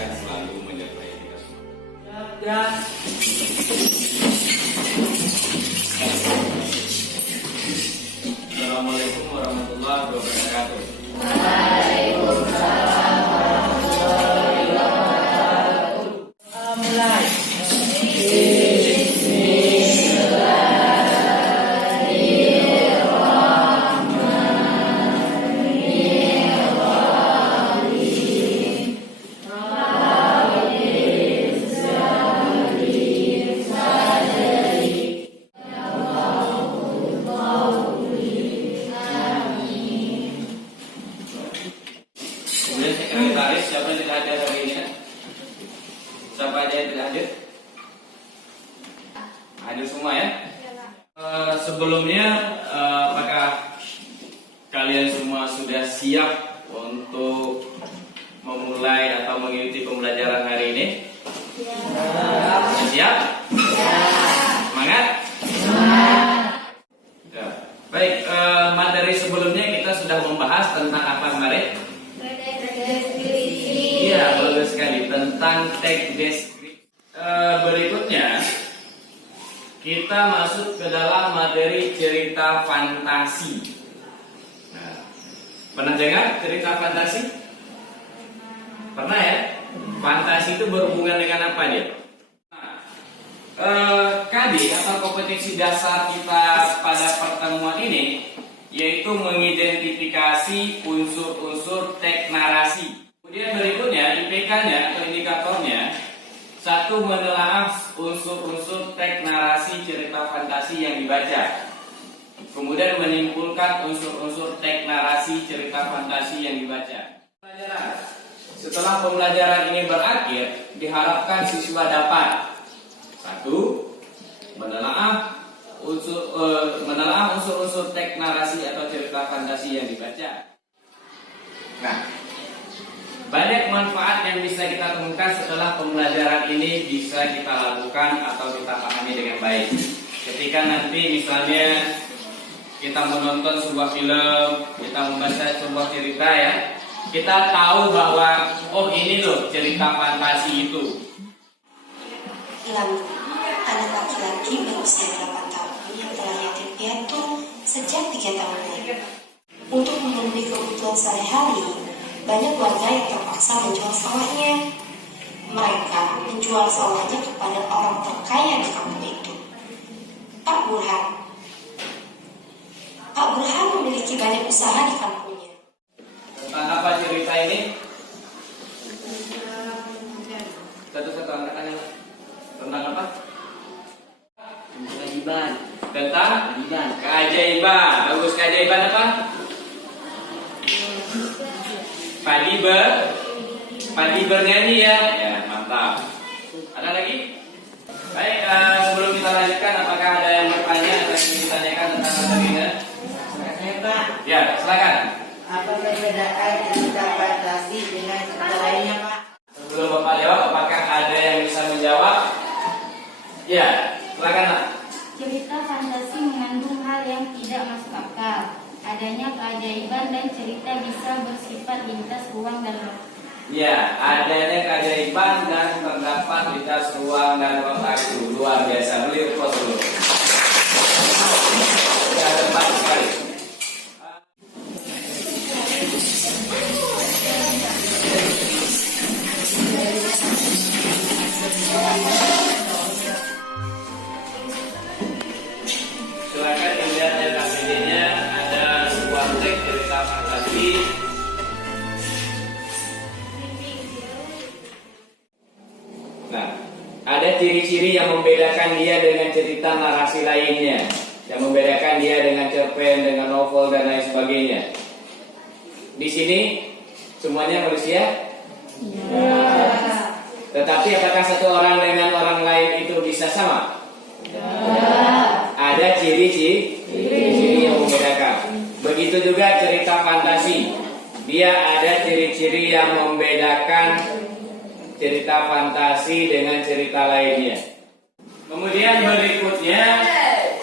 akan selalu menyertai kita semua. Ya. Assalamualaikum warahmatullahi wabarakatuh. Mulai. Kemudian sekretaris, siapa yang tidak hadir hari ini? Siapa aja yang tidak hadir? Hadir semua ya? Sebelumnya, apakah kalian semua sudah siap untuk memulai atau mengikuti pembelajaran hari ini? Siap? Semangat? Ya. Baik, materi sebelumnya kita sudah membahas tentang apa kemarin? Iya, bagus sekali, tentang teks deskripsi. Berikutnya kita masuk ke dalam materi cerita fantasi. Nah, pernah dengar cerita fantasi? Pernah ya? Fantasi itu berhubungan dengan apa dia? KD atau kompetensi dasar kita pada pertemuan ini yaitu mengidentifikasi unsur-unsur teks narasi. Kemudian berikutnya IPK-nya atau indikatornya, satu, menelaah unsur-unsur teks narasi cerita fantasi yang dibaca. Kemudian menyimpulkan unsur-unsur teks narasi cerita fantasi yang dibaca. Setelah pembelajaran ini berakhir, diharapkan siswa dapat satu, menelaah unsur-unsur teks narasi atau cerita fantasi yang dibaca. Nah, banyak manfaat yang bisa kita temukan setelah pembelajaran ini bisa kita lakukan atau kita pahami dengan baik. Ketika nanti misalnya kita menonton sebuah film, kita membaca sebuah cerita ya, kita tahu bahwa oh ini loh cerita fantasi itu. Ilham, anak laki-laki berusia 8 tahun yang telah yatim piatu sejak 3 tahun lalu. Untuk memenuhi kebutuhan sehari-hari, banyak warga yang terpaksa menjual sawahnya. Mereka menjual sawahnya kepada orang terkaya di kampung itu, Pak Burhan. Pak Burhan memiliki banyak usaha di kampungnya. Tentang apa cerita ini? Satu-satu angkatannya. Tentang apa? Keajaiban. Tentang keajaiban. Bagus, keajaiban apa? Padi bernyanyi ya. Ya, mantap. Ada lagi? Baik, sebelum kita lanjutkan, apakah ada yang bertanya atau yang ingin ditanyakan tentang materi ini? Pak, Ya, silakan. apa perbedaan cerita fantasi dengan cerita lainnya, Pak? Sebelum Bapak jawab, apakah ada yang bisa menjawab? Ya, silakan Nak. Cerita fantasi mengandung hal yang tidak masuk akal. Adanya keajaiban dan cerita bisa bersifat lintas ruang dan waktu. Ya, adanya keajaiban dan terdapat lintas ruang dan waktu. Luar biasa. Beli applause dulu. Ya, tepat sekali. Silakan dilihat dari KPD-nya, ada sebuah teks cerita fantasi. Nah, ada ciri-ciri yang membedakan dia dengan cerita narasi lainnya, yang membedakan dia dengan cerpen, dengan novel dan lain sebagainya. Di sini semuanya manusia. Tetapi apakah satu orang dengan orang lain itu bisa sama? Ada ciri-ciri yang membedakan. Begitu juga cerita fantasi. Dia ada ciri-ciri yang membedakan cerita fantasi dengan cerita lainnya. Kemudian berikutnya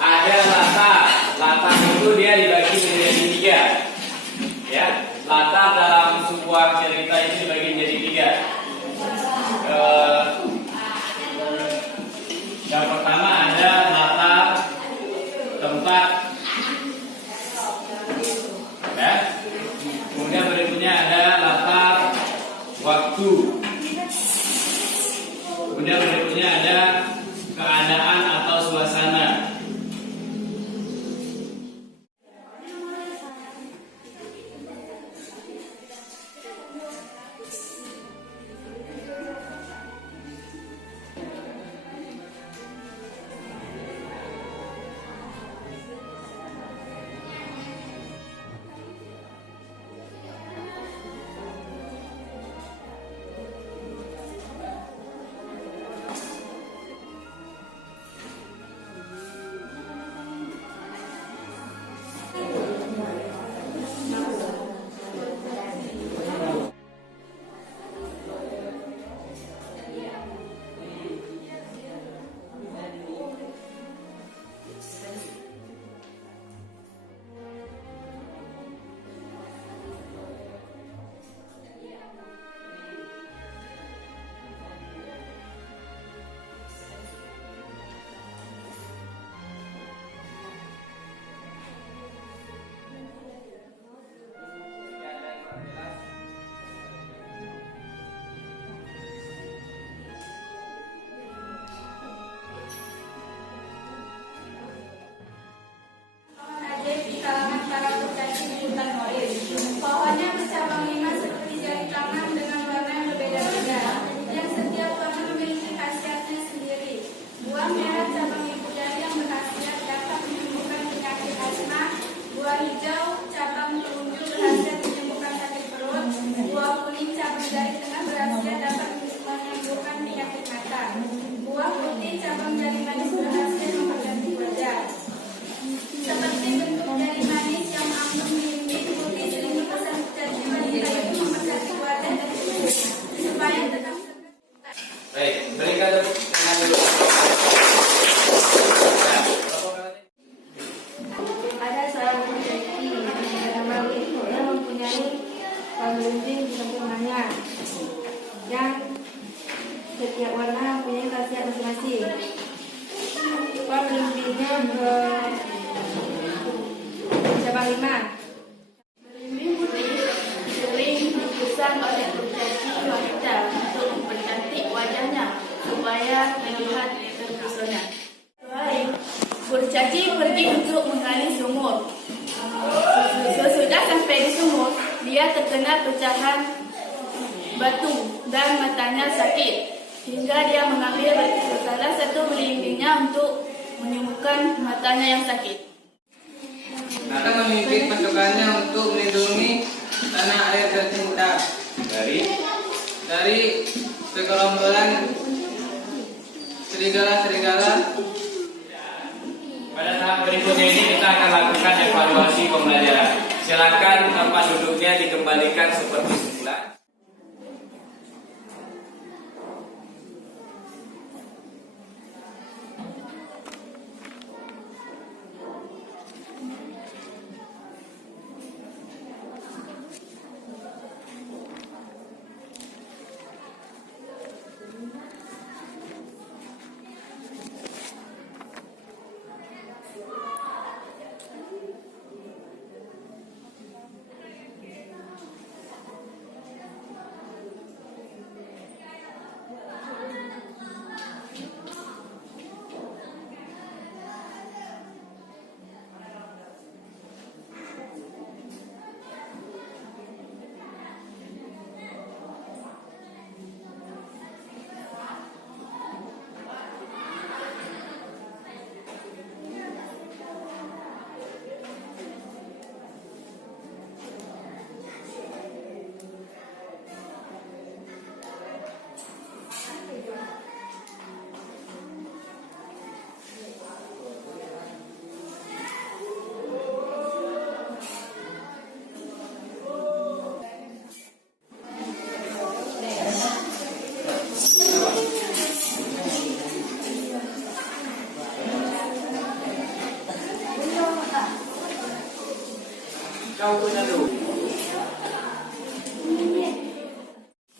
ada latar. Latar itu dia dibagi menjadi 3. Ya, latar dalam sebuah cerita itu dibagi menjadi 3. Kemudian berikutnya ada keadaan atau suasana. Ada di kalangan para kurcaci di hutan Morir. Pohonnya bercabang 5 seperti jari tangan dengan warna yang berbeda-beda, yang setiap warna memiliki khasiatnya sendiri. Buah merah cabang ibu jari yang berkhasiat dapat menyembuhkan penyakit asma. Buah hijau cabang telunjuk berkhasiat menyembuhkan sakit perut. Buah kuning cabang jari tengah berkhasiat dapat menyembuhkan penyakit mata. Buah putih cabang jari manis berkhasiat mempercantik wajah. Seperti bentuk jari manis yang ambruk melindungi putih sering pesan kurcaci wanita itu mempercantik wajah dan kulit supaya tetap segar. Baik, berikan dengan dulu. Ada seorang kurcaci bernama Win yang mempunyai pembimbing di lingkungannya yang setiap warna mempunyai khasiat masing-masing. Pembimbingnya bercabang 5. Belimbing putih sering dipasang oleh kurcaci wanita untuk mempercantik wajahnya supaya terlihat terpesona. Kurcaci pergi untuk menggali sumur. Sesudah sampai di sumur, dia terkena pecahan batu dan matanya sakit. Hingga dia mengambil salah satu belimbingnya untuk menyembuhkan matanya yang sakit. Akan memimpin pasukannya untuk melindungi tanah air tercinta dari segerombolan serigala-serigala. Pada tahap berikutnya ini kita akan lakukan evaluasi pembelajaran. Silakan tempat duduknya dikembalikan seperti semula.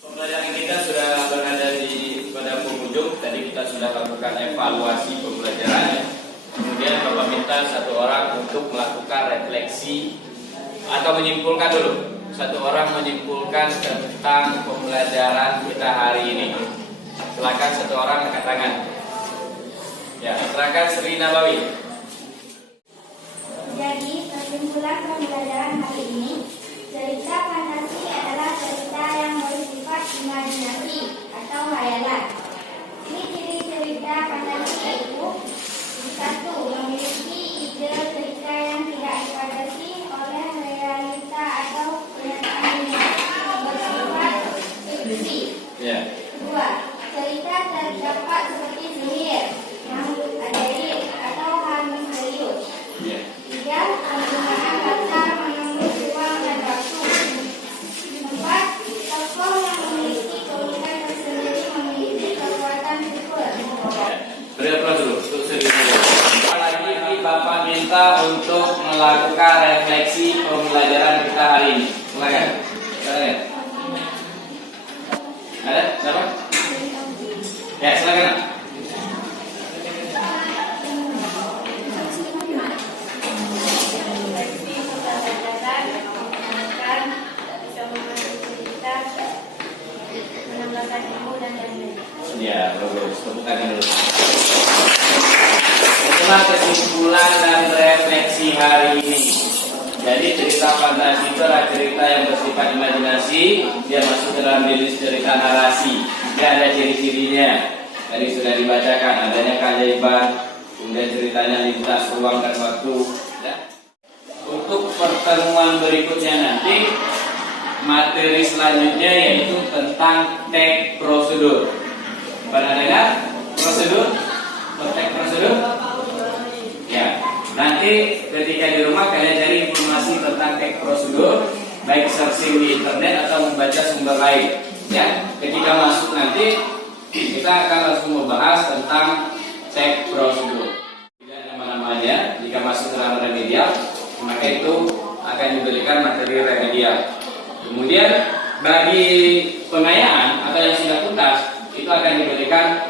Pembelajaran kita sudah berada pada penghujung. Tadi kita sudah lakukan evaluasi pembelajaran. Kemudian Bapak minta satu orang untuk melakukan refleksi atau menyimpulkan dulu. Satu orang menyimpulkan tentang pembelajaran kita hari ini. Satu Silakan satu orang angkat tangan. Ya, silakan Sri Nabawi. Jadi, kesimpulan pembelajaran hari ini, cerita fantasi adalah cerita yang bersifat imajinasi atau khayalan. Ciri-ciri cerita fantasi yaitu: 1. Memiliki ide cerita yang tidak dilandasi oleh realita atau kenyataan dunia, bersifat fiksi. Ya. 2. Cerita terdapat seperti sihir, makhluk ajaib, atau hal misterius. Ya. 3. Penggunaan kata menembus ruang dan waktu. 4. Tokoh yang memiliki keunikan tersendiri memiliki kekuatan super. Beri aplaus dulu untuk Sri Nabawi. Lagi Bapak minta untuk melakukan refleksi pembelajaran kita hari ini. Silakan. Silakan. Ada? Siapa? Ya, silakan. Ya, bagus. Tepuk tangan dulu. Itulah kesimpulan dan refleksi hari ini. Jadi cerita fantasi itu adalah cerita yang bersifat imajinasi. Dia masuk dalam jenis cerita narasi. Dia ada ciri-cirinya. Tadi sudah dibacakan, adanya keajaiban, kemudian ceritanya lintas ruang dan waktu. Ya. Untuk pertemuan berikutnya nanti, materi selanjutnya yaitu tentang teks prosedur. Pernah dengar prosedur? Teks prosedur? Ya. Nanti ketika di rumah kalian cari informasi tentang teks prosedur, baik searching di internet atau membaca sumber lain. Ya. Ketika masuk nanti kita akan langsung membahas tentang teks prosedur. Tidak nama-namanya, jika masuk dalam remedial, maka itu akan diberikan materi remedial. Kemudian bagi pengayaan atau yang sudah tuntas, itu akan diberikan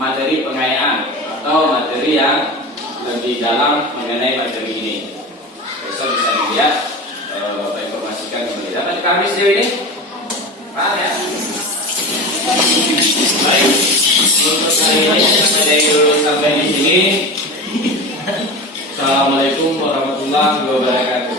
materi pengayaan atau materi yang lebih dalam mengenai materi ini. Besok bisa dilihat, Bapak informasikan kembali. Dapat kami sejauh ini? Paham ya? Baik, untuk hari ini kita dari dulu sampai di sini. Assalamualaikum warahmatullahi wabarakatuh.